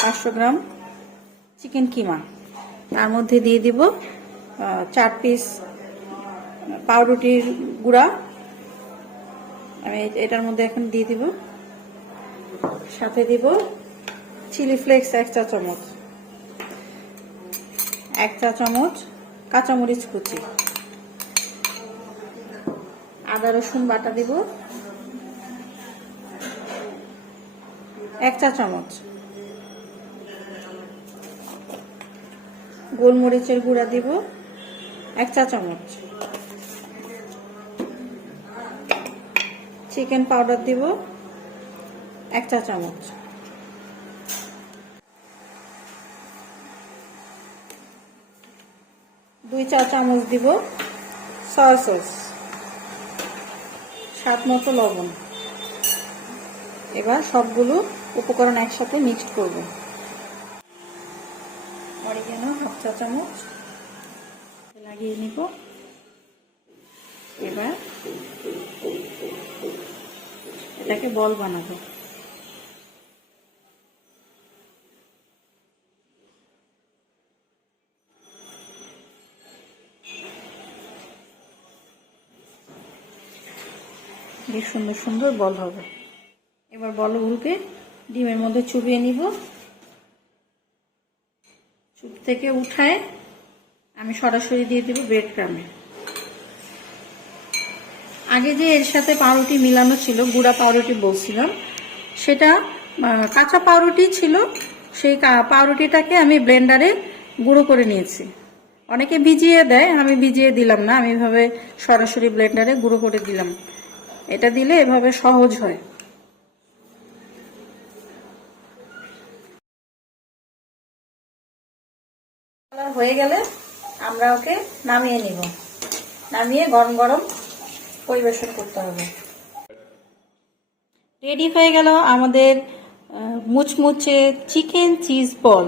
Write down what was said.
500 gram chicken কিমা, তার মধ্যে দিয়ে দিব 4 পিস পাউরুটির গুঁড়া, আমি এটার মধ্যে এখন দিয়ে দিব। সাথে দিব চিলি ফ্লেক্স 1 চা চামচ, 1 চা চামচ কাঁচামরিচ কুচি, আদা রসুন বাটা দিব 1 চা চামচ, গোলমরিচের গুঁড়া দিব 1 চা চামচ, চিকেন পাউডার দিব 1 চা চামচ, দুই চা চামচ দিব সয়া সস, স্বাদ মতো লবণ। এবার সবগুলো উপকরণ একসাথে মিক্সড করব। অরিগানো 1/2 চা চামচ লাগিয়ে নিব। এবার এটাকে বল বানাবো। বেশ সুন্দর সুন্দর বল হবে। এবার বলগুলোকে ডিমের মধ্যে চুবিয়ে নিব। চুপ থেকে উঠায় আমি সরাসরি দিয়ে দিব ব্রেড ক্রামে। আগে যে এর সাথে পাউরুটি মিলানো ছিল, গুঁড়া পাউরুটি বলছিলাম, সেটা কাঁচা পাউরুটি ছিল। সেই পাউরুটিটাকে আমি ব্লেন্ডারে গুঁড়ো করে নিয়েছি। অনেকে ভিজিয়ে দেয়, আমি ভিজিয়ে দিলাম না, আমি এভাবে সরাসরি ব্লেন্ডারে গুঁড়ো করে দিলাম। এটা দিলে এভাবে সহজ হয়। হয়ে গেলে আমরা ওকে নামিয়ে নিব। নামিয়ে গরম গরম পরিবেশন করতে হবে। রেডি হয়ে গেল আমাদের মুচমুচে চিকেন চিজ বল।